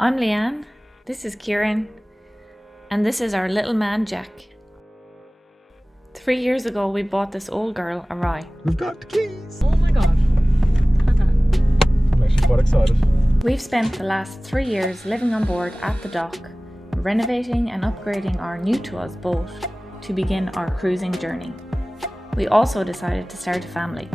I'm Leeann, this is Kieran, and this is our little man Jack. 3 years ago we bought this old girl a rye. We've got the keys! Oh my god. I'm actually quite excited. We've spent the last 3 years living on board at the dock, renovating and upgrading our new to us boat to begin our cruising journey. We also decided to start a family.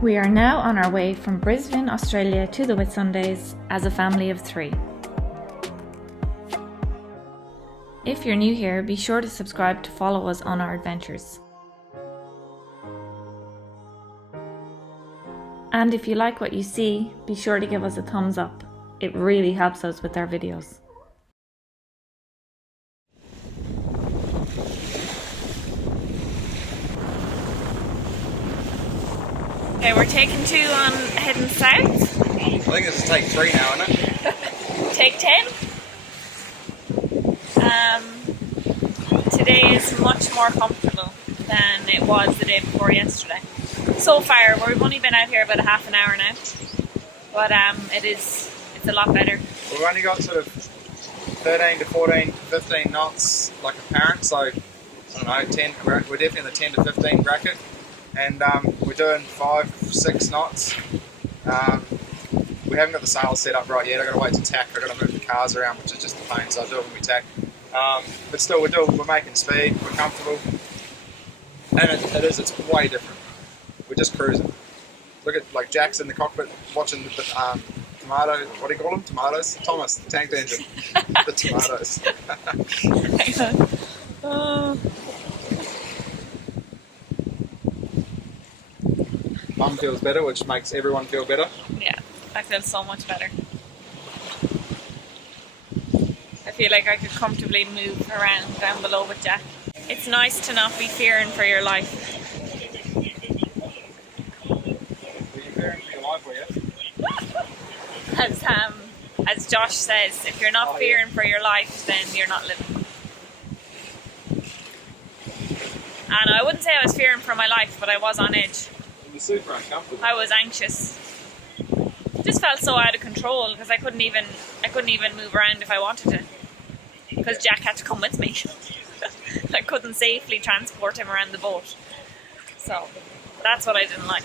We are now on our way from Brisbane, Australia to the Whitsundays as a family of 3. If you're new here, be sure to subscribe to follow us on our adventures. And if you like what you see, be sure to give us a thumbs up. It really helps us with our videos. Okay, we're taking 2 on heading south. I think this is take 3 now, isn't it? Take 10. Today is much more comfortable than it was the day before yesterday. So far, we've only been out here about a half an hour now, but it's a lot better. We've only got sort of 13 to 14, 15 knots like apparent, so I don't know, 10. We're definitely in the 10 to 15 bracket, and we're doing 5-6 knots. We haven't got the sails set up right yet. I've got to wait to tack. I've got to move the cars around, which is just a pain, so I'll do it when we tack. But still, we're making speed, we're comfortable, and it's way different. We're just cruising. Look at, like, Jack's in the cockpit watching the tomato, what do you call them? Tomatoes? Thomas, the tank engine. The tomatoes. Mum feels better, which makes everyone feel better. Yeah, I feel so much better. I feel like I could comfortably move around down below with Jack. It's nice to not be fearing for your life. As Josh says, if you're not fearing for your life, then you're not living. And I wouldn't say I was fearing for my life, but I was on edge. You're super uncomfortable. I was anxious. Just felt so out of control because I couldn't even move around if I wanted to. Because Jack had to come with me. I couldn't safely transport him around the boat. So that's what I didn't like.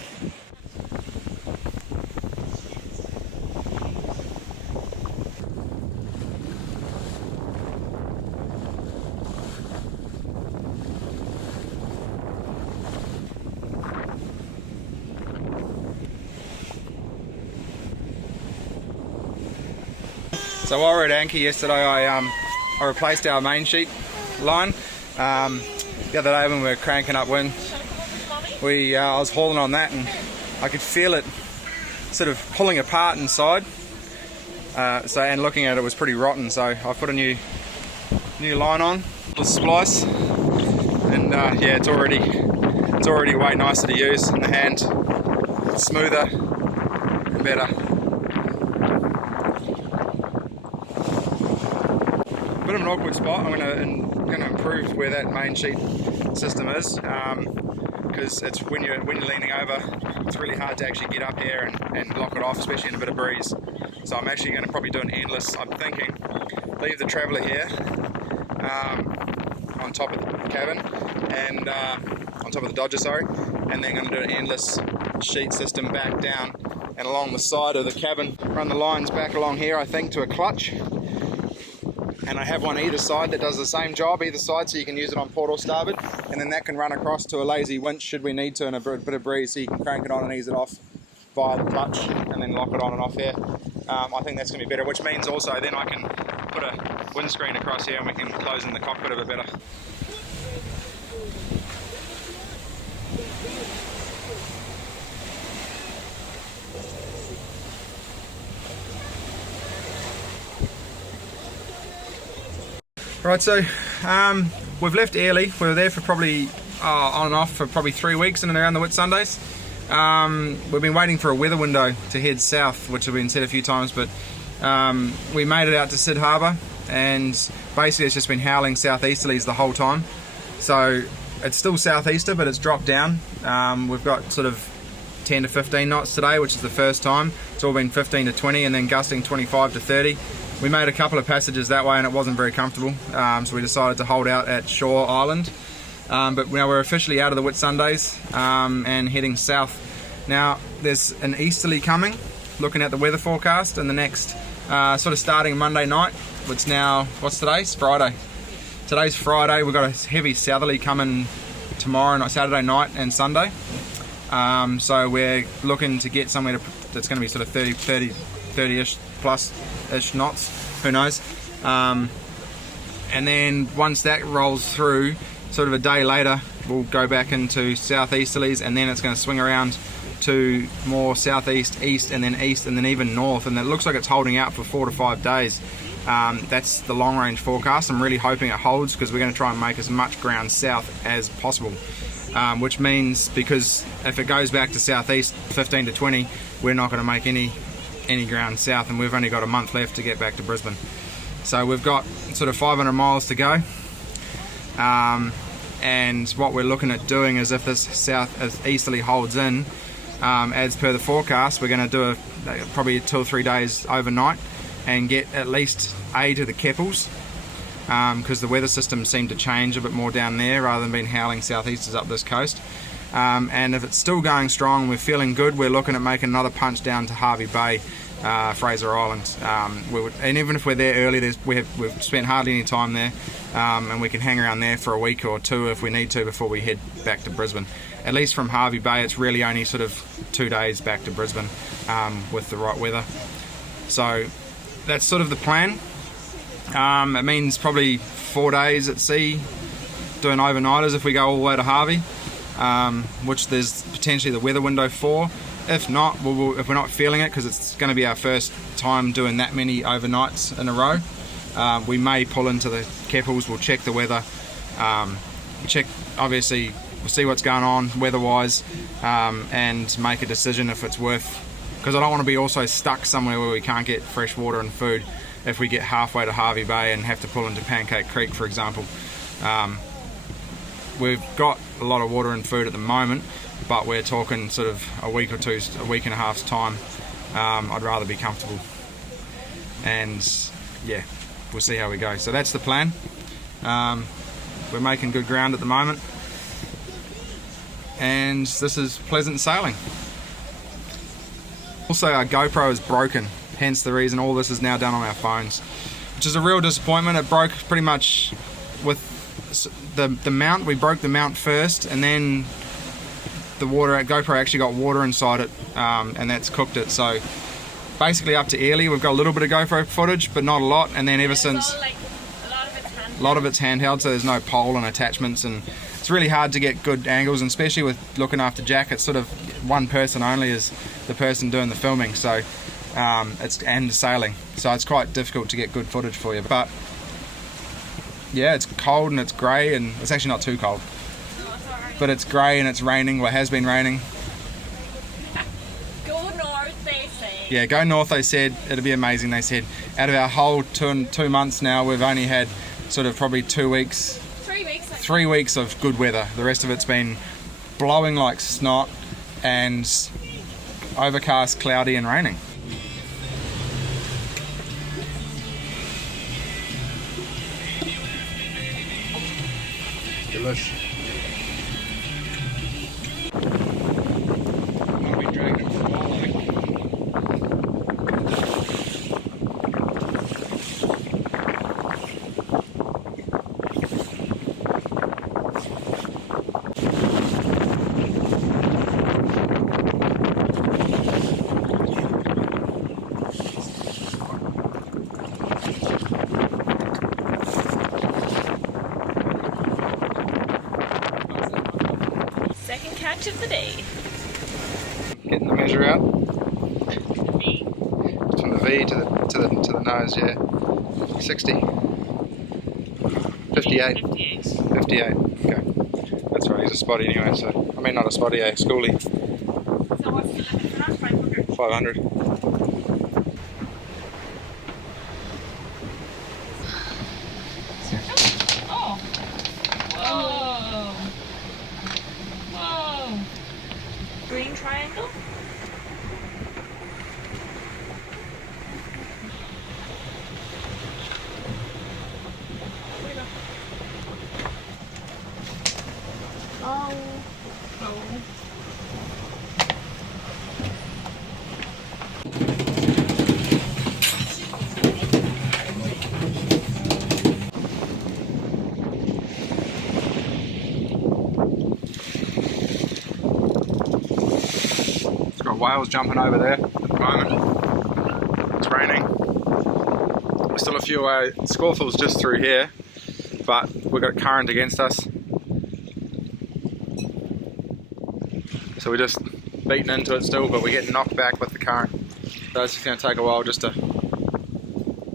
So while we were at anchor yesterday, I replaced our main sheet line. The other day when we were cranking up wind, I was hauling on that and I could feel it sort of pulling apart inside. And looking at it was pretty rotten. So I put a new line on, a splice, and yeah, it's already way nicer to use in the hand. It's smoother and better. Bit of an awkward spot. I'm going to improve where that main sheet system is, because it's when you're leaning over, it's really hard to actually get up here and lock it off, especially in a bit of breeze. So I'm actually going to probably do an endless. I'm thinking leave the Traveller here on top of the cabin and on top of the Dodger, sorry, and then going to do an endless sheet system back down and along the side of the cabin. Run the lines back along here, I think, to a clutch. And I have one either side that does the same job either side, so you can use it on port or starboard, and then that can run across to a lazy winch should we need to in a bit of breeze, so you can crank it on and ease it off via the clutch and then lock it on and off here. I think that's going to be better, which means also then I can put a windscreen across here and we can close in the cockpit a bit better. Right, so we've left early. We were there for probably on and off for probably 3 weeks in and around the Whitsundays. We've been waiting for a weather window to head south, which have been said a few times, but we made it out to Sid Harbour, and basically it's just been howling southeasterlies the whole time. So it's still southeaster, but it's dropped down. We've got sort of 10 to 15 knots today, which is the first time. It's all been 15 to 20 and then gusting 25 to 30. We made a couple of passages that way and it wasn't very comfortable, so we decided to hold out at Scawfell Island. But now we're officially out of the Whitsundays and heading south. Now there's an easterly coming, looking at the weather forecast, and the next sort of starting Monday night. It's now, what's today? It's Friday. Today's Friday. We've got a heavy southerly coming tomorrow night, Saturday night and Sunday. So we're looking to get somewhere that's going to be sort of 30-ish plus-ish knots, who knows. And then once that rolls through, sort of a day later, we'll go back into southeasterlies, and then it's going to swing around to more southeast, east, and then even north, and it looks like it's holding out for 4 to 5 days. That's the long range forecast. I'm really hoping it holds, because we're going to try and make as much ground south as possible, which means, because if it goes back to southeast 15 to 20, we're not going to make any ground south, and we've only got a month left to get back to Brisbane. So we've got sort of 500 miles to go. And what we're looking at doing is, if this easterly holds in, as per the forecast, we're going to do probably 2 or 3 days overnight and get at least to the Keppels, because the weather systems seem to change a bit more down there rather than being howling southeasters up this coast. And if it's still going strong, we're feeling good, we're looking at making another punch down to Hervey Bay, Fraser Island. And even if we're there early, we've spent hardly any time there, and we can hang around there for a week or two if we need to before we head back to Brisbane. At least from Hervey Bay, it's really only sort of 2 days back to Brisbane with the right weather. So that's sort of the plan. It means probably 4 days at sea doing overnighters if we go all the way to Hervey, which there's potentially the weather window for. If not, if we're not feeling it, because it's going to be our first time doing that many overnights in a row, we may pull into the Keppels. We'll check the weather, obviously we'll see what's going on weather-wise, and make a decision if it's worth, because I don't want to be also stuck somewhere where we can't get fresh water and food if we get halfway to Hervey Bay and have to pull into Pancake Creek, for example. We've got a lot of water and food at the moment, but we're talking sort of a week and a half's time. I'd rather be comfortable, and yeah, we'll see how we go. So that's the plan. We're making good ground at the moment, and this is pleasant sailing. Also, our GoPro is broken, hence the reason all this is now done on our phones, which is a real disappointment. It broke pretty much with the mount. We broke the mount first, and then the GoPro actually got water inside it, and that's cooked it. So basically up to Early, we've got a little bit of GoPro footage, but not a lot. And then ever since, a lot of it's handheld, so there's no pole and attachments, and it's really hard to get good angles, and especially with looking after Jack, it's sort of one person only is the person doing the filming, so and sailing, so it's quite difficult to get good footage for you. But yeah, it's cold and it's grey, and it's actually not too cold, but it's grey and it's raining. Well, it has been raining. Go north, they say. Yeah, go north, they said. It'll be amazing, they said. Out of our whole 2 months now, we've only had sort of probably 2 weeks. 3 weeks. 3 weeks of good weather. The rest of it's been blowing like snot and overcast, cloudy and raining. Delish. I've been dragging it for a while, Second catch of the day. Getting the measure out. V. From the V to the nose, yeah. 60. 58. 58. 58. Okay. That's right, he's a spotty anyway, so I mean not a spotty, a schoolie. So what's the limit for that? 500? 500. Oh. Whoa. Whoa. green triangle. Oh. Oh. It's got whales jumping over there at the moment. It's raining. We're still a few away. Scawfell's just through here, but we've got a current against us. So we're just beating into it still, but we're getting knocked back with the current. So it's just going to take a while just to...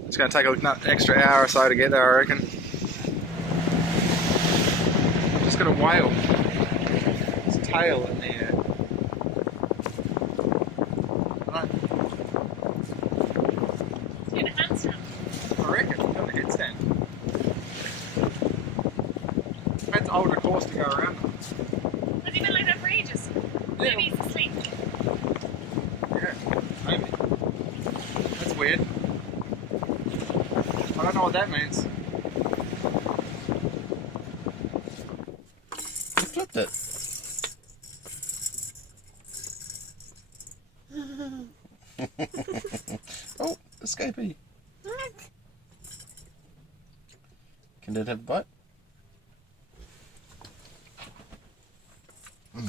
It's going to take an extra hour or so to get there, I reckon. Just got a whale. Its tail in there. In a handstand. I reckon, it's got a headstand. That's older course to go around. Has he been like that for ages? Maybe he's asleep. Yeah, maybe. That's weird. I don't know what that means. You flipped it. Oh, escapee. Can Dad have a bite?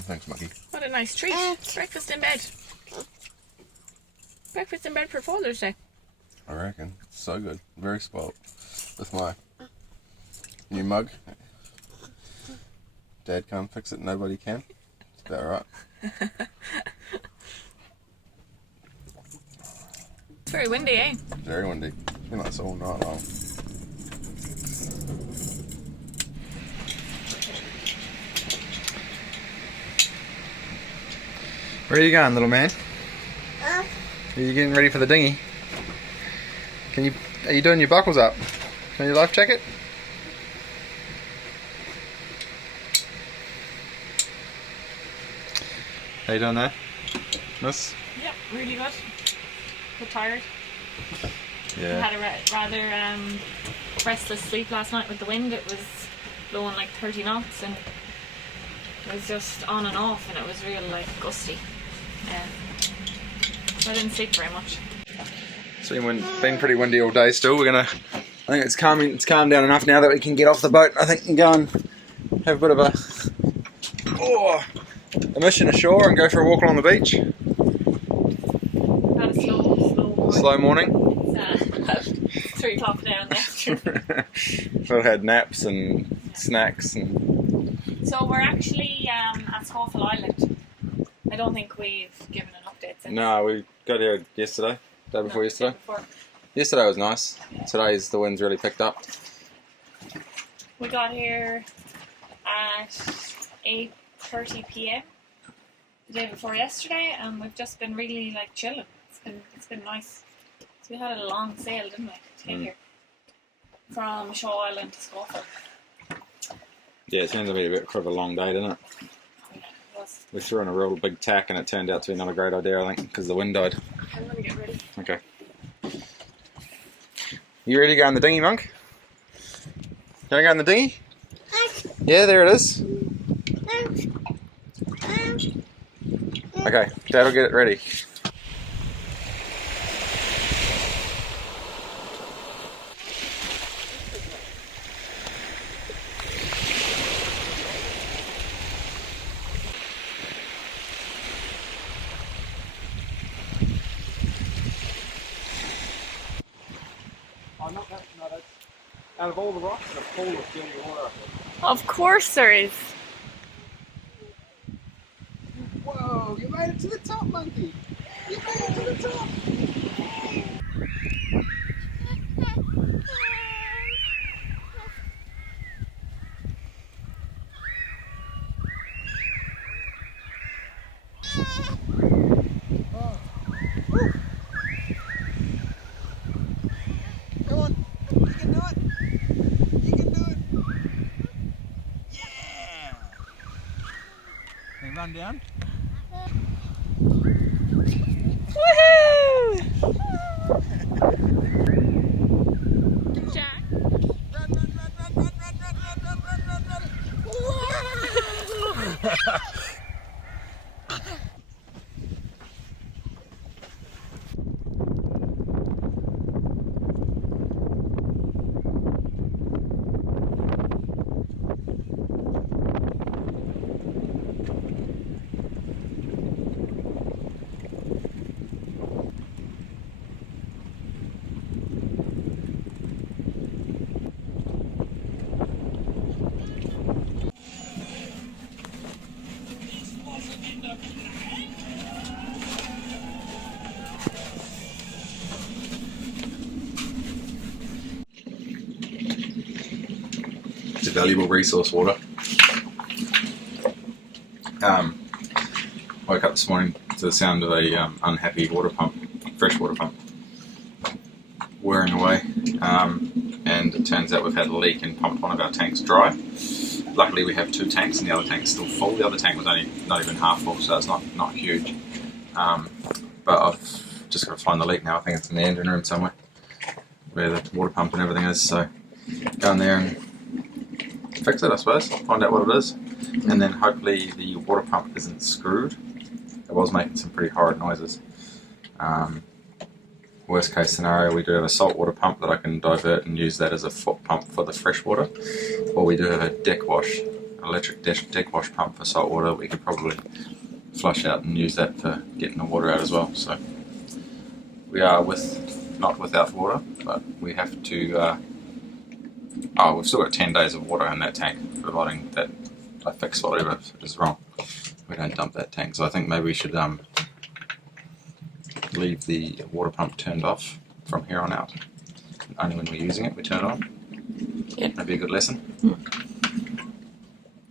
Thanks, Monkey. What a nice treat. Breakfast in bed. Breakfast in bed for Father's Day. I reckon. So good. Very spoilt. With my new mug. Dad can't fix it, nobody can. It's about right. It's very windy, eh? Very windy. It's been like this all night long. Where are you going, little man? Are you getting ready for the dinghy? Are you doing your buckles up? On your life jacket? How you doing there, miss? Yep, really good. We're tired. We Yeah. had a rather restless sleep last night with the wind. It was blowing like 30 knots and it was just on and off and it was real like gusty. So I didn't sleep very much. So it's been pretty windy all day still. I think it's calmed down enough now that we can get off the boat, I think, and go and have a bit of a mission ashore and go for a walk along the beach. Had a slow Slow morning. It's 3 o'clock now in the afternoon. We've had naps and snacks and... So we're actually at Scawfell Island. I don't think we've given an update since. No, we got here yesterday. Day before yesterday. Day before. Yesterday was nice. The wind's really picked up. We got here at 8:30 p.m. the day before yesterday, and we've just been really like chilling. It's been nice. So we had a long sail, didn't we, to get here from Shaw Island to Scawfell. Yeah, it turned to be a bit of a long day, didn't it? Yeah, it was. We threw in a real big tack and it turned out to be not a great idea, I think, because the wind died. I'm gonna get ready. Okay. You ready to go in the dinghy, Monk? You want to go in the dinghy? Yeah, there it is. Okay, Dad will get it ready. Out of all the rocks, the pool of dirty water up there. Of course there is. Whoa, you made it to the top, Monkey! You made it to the top! Oh. Woo. Come on, you can do it! You can do it! Yeah! Can you run down? It's a valuable resource, water. Woke up this morning to the sound of a unhappy water pump, fresh water pump, whirring away, and it turns out we've had a leak and pumped one of our tanks dry. Luckily we have 2 tanks and the other tank's still full. The other tank was only not even half full, so it's not huge. But I've just got to find the leak now. I think it's in the engine room somewhere, where the water pump and everything is, so go in there and fix it, I suppose, find out what it is, and then hopefully the water pump isn't screwed. It was making some pretty horrid noises. Worst case scenario, we do have a saltwater pump that I can divert and use that as a foot pump for the fresh water, or we do have a deck wash, electric deck wash pump for saltwater. We could probably flush out and use that for getting the water out as well. So we are not without water, but we have to. We've still got 10 days of water in that tank, providing that I fix whatever is wrong. We don't dump that tank, so I think maybe we should leave the water pump turned off from here on out. Only when we're using it, we turn it on. Yeah. Maybe a good lesson.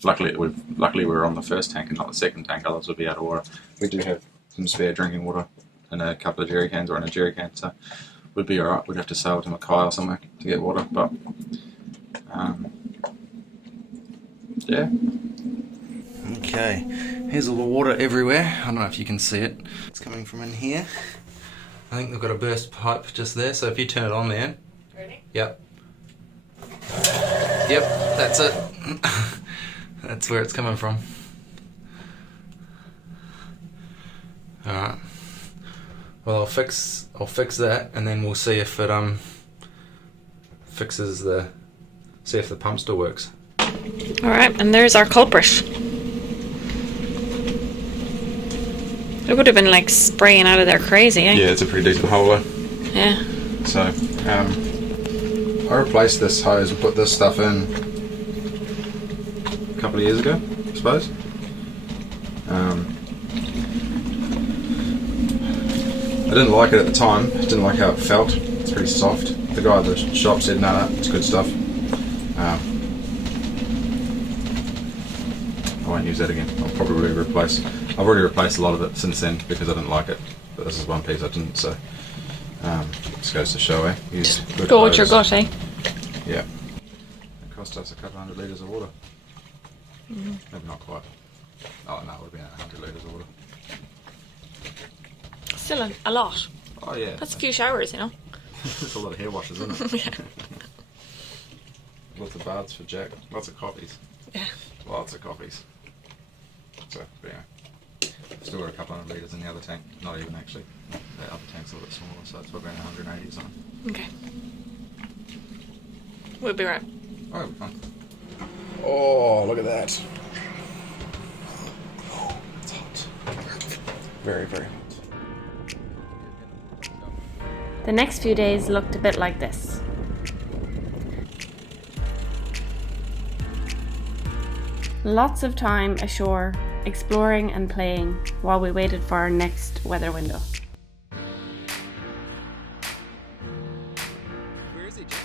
Luckily we're on the first tank and not the second tank, others would be out of water. We do have some spare drinking water in a couple of jerry cans, or in a jerry can, so we'd be alright. We'd have to sail to Mackay or somewhere to get water, but yeah. Okay, here's all the water everywhere. I don't know if you can see it. It's coming from in here. I think they've got a burst pipe just there, so if you turn it on there. Ready? Yep. Yep, that's it. That's where it's coming from. Alright. Well, I'll fix that, and then we'll see if it see if the pump still works. Alright, and there's our culprit. It would have been like spraying out of there crazy, eh? Yeah, it's a pretty decent hole though. Yeah. So, I replaced this hose and put this stuff in a couple of years ago, I suppose. I didn't like it at the time. Didn't like how it felt. It's pretty soft. The guy at the shop said, no, it's good stuff. I won't use that again. I'll probably replace. I've already replaced a lot of it since then because I didn't like it. But this is one piece I didn't, so just goes to show, eh? Use good Go with your hose. gut, eh? Yeah. It cost us a couple hundred litres of water. Maybe not quite. Oh no, it would have been 100 litres of water. Still a lot. Oh yeah. That's a few showers, you know. That's a lot of hair washes, isn't it? Yeah. Lots of baths for Jack. Lots of coffees. Yeah. Lots of coffees. So, but anyway. Still got a couple hundred litres in the other tank. Not even actually. The other tank's a little bit smaller, so it's probably 180 or something. Okay. We'll be right. Oh, fun. Oh, look at that. It's hot. Very, very hot. The next few days looked a bit like this. Lots of time ashore, exploring and playing while we waited for our next weather window. Where is he, Jack?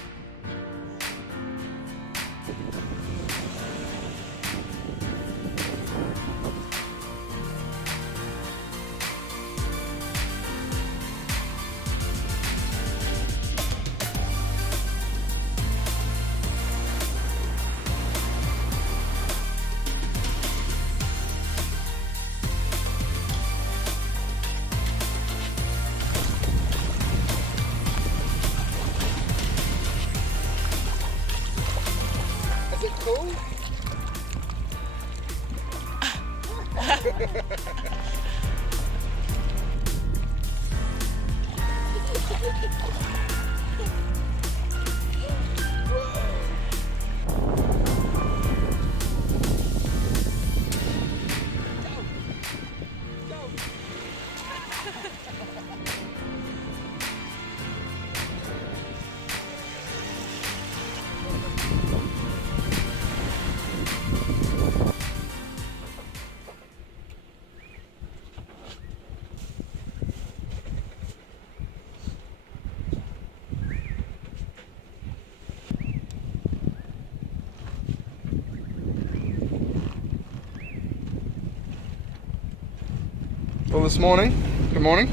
Well, this morning, good morning.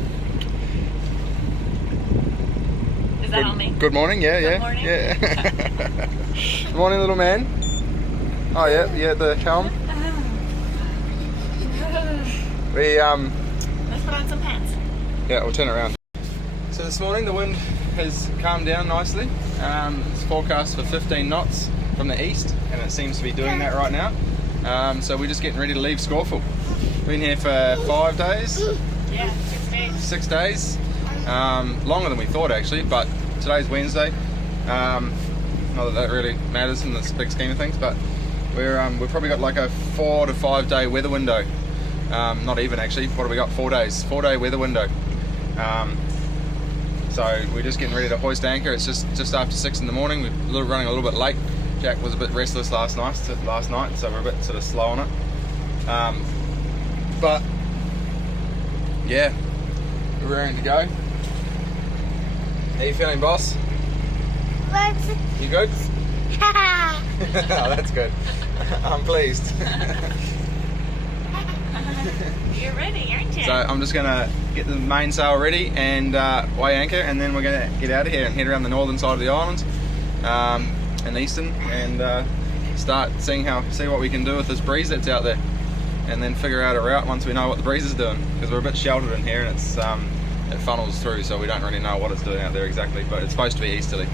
Is that on me? Good morning, yeah, Good yeah. morning. Yeah. Good morning, little man. Oh, yeah, the helm. Let's put on some pants. Yeah, we'll turn around. So this morning the wind has calmed down nicely. It's forecast for 15 knots from the east, and it seems to be doing that right now. So we're just getting ready to leave Scawfell. Been here for 5 days. Yeah, 6 days. 6 days. Longer than we thought actually, but today's Wednesday. Not that really matters in this big scheme of things, but we've probably got like a 4 to 5 day weather window. Not even actually. What have we got? 4 days. 4 day weather window. So we're just getting ready to hoist anchor. It's just after 6 in the morning. We're running a little bit late. Jack was a bit restless last night, so we're a bit sort of slow on it. But yeah, we're ready to go. How you feeling, boss? You good? Oh, that's good. I'm pleased. You're ready, aren't you? So I'm just gonna get the mainsail ready and weigh anchor, and then we're gonna get out of here and head around the northern side of the island, and the eastern, and start see what we can do with this breeze that's out there, and then figure out a route once we know what the breeze is doing, because we're a bit sheltered in here and it's it funnels through, so we don't really know what it's doing out there exactly, but it's supposed to be easterly.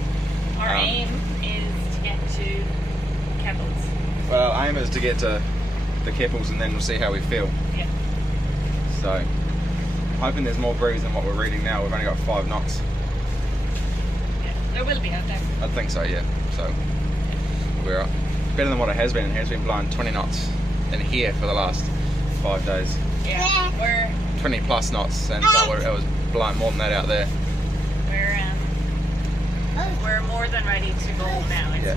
Our aim is to get to Keppels. Well, our aim is to get to the Keppels, and then we'll see how we feel. Yeah. So, I'm hoping there's more breeze than what we're reading now. We've only got 5 knots. Yeah, there will be out there. I think so, yeah. So, we're up. Better than what it has been. It has been blowing 20 knots in here for the last 5 days. Yeah, we're 20 plus knots, and so it was blowing more than that out there. We're more than ready to go now. It's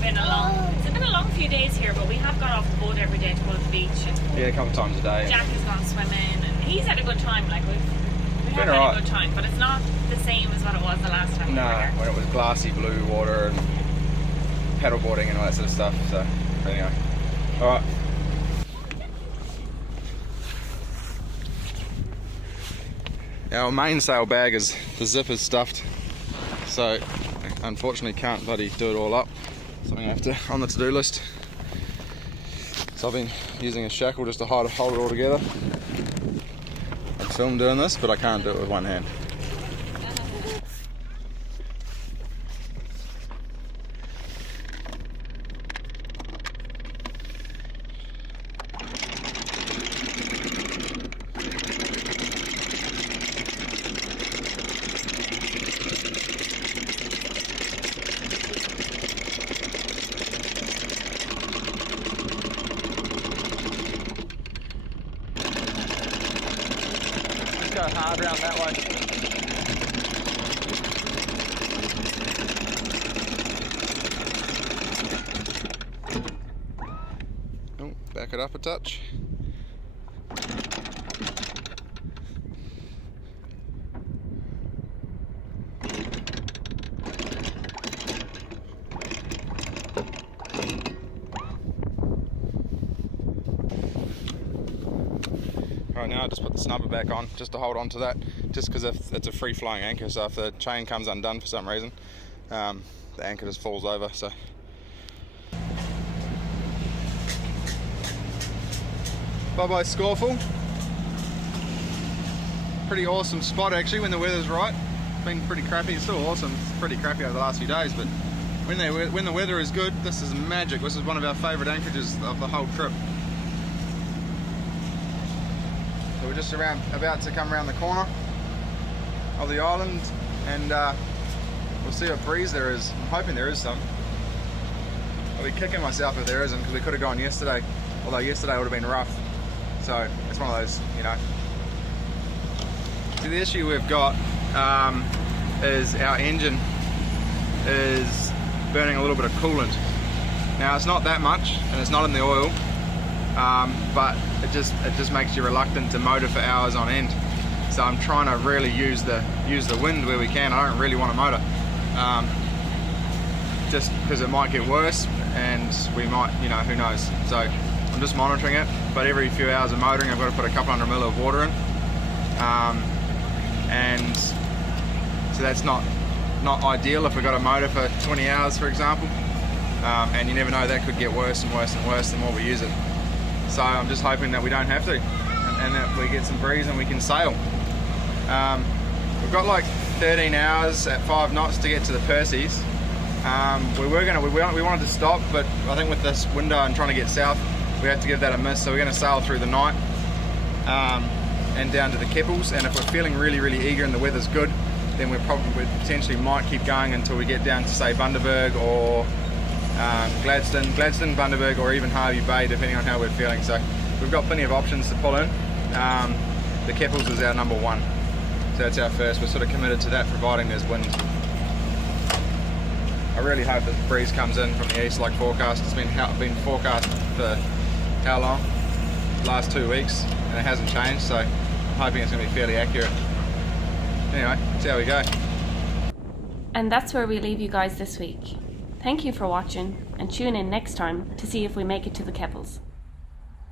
been a long few days here, but we have got off the boat every day to go to the beach. And Yeah, a couple times a day. Jack has gone swimming, and he's had a good time. Like we've had alright. a good time, but it's not the same as what it was the last time. No, we were here. when it was glassy blue water and paddleboarding and all that sort of stuff. So, anyway. Alright. Our mainsail bag the zip is stuffed, so unfortunately can't bloody do it all up. Something I have to on the to-do list. So I've been using a shackle just to hold it all together. I film doing this, but I can't do it with one hand. Go hard around that way. Oh, back it up a touch. Right now I just put the snubber back on just to hold on to that, just because it's a free flowing anchor, so if the chain comes undone for some reason, the anchor just falls over. So bye bye Scawfell. Pretty awesome spot actually when the weather's right. It's been pretty crappy. It's still awesome. It's pretty crappy over the last few days, but when the weather is good, this is magic. This is one of our favourite anchorages of the whole trip. So we're just about to come around the corner of the island, and we'll see what breeze there is. I'm hoping there is some. I'll be kicking myself if there isn't, because we could have gone yesterday, although yesterday would have been rough. So it's one of those, you know. See, the issue we've got is our engine is burning a little bit of coolant. Now it's not that much, and it's not in the oil, but it just makes you reluctant to motor for hours on end. So I'm trying to really use the wind where we can. I don't really want to motor, just because it might get worse, and we might, you know, who knows. So I'm I'm just monitoring it, but every few hours of motoring I've got to put a couple hundred mil of water in, and so that's not ideal if we've got a motor for 20 hours, for example, and you never know, that could get worse and worse and worse the more we use it. So I'm just hoping that we don't have to, and that we get some breeze and we can sail. We've got like 13 hours at 5 knots to get to the Percy's. We wanted to stop, but I think with this window and trying to get south, we have to give that a miss. So we're going to sail through the night and down to the Keppels. And if we're feeling really, really eager and the weather's good, then we potentially might keep going until we get down to, say, Bundaberg or Gladstone, Bundaberg, or even Harvey Bay, depending on how we're feeling. So we've got plenty of options to pull in. The Keppels is our number one, so that's our first. We're sort of committed to that, providing there's wind. I really hope that the breeze comes in from the east like forecast. It's been forecast for how long? Last 2 weeks, and it hasn't changed, so I'm hoping it's going to be fairly accurate. Anyway, see how we go. And that's where we leave you guys this week. Thank you for watching, and tune in next time to see if we make it to the Keppels.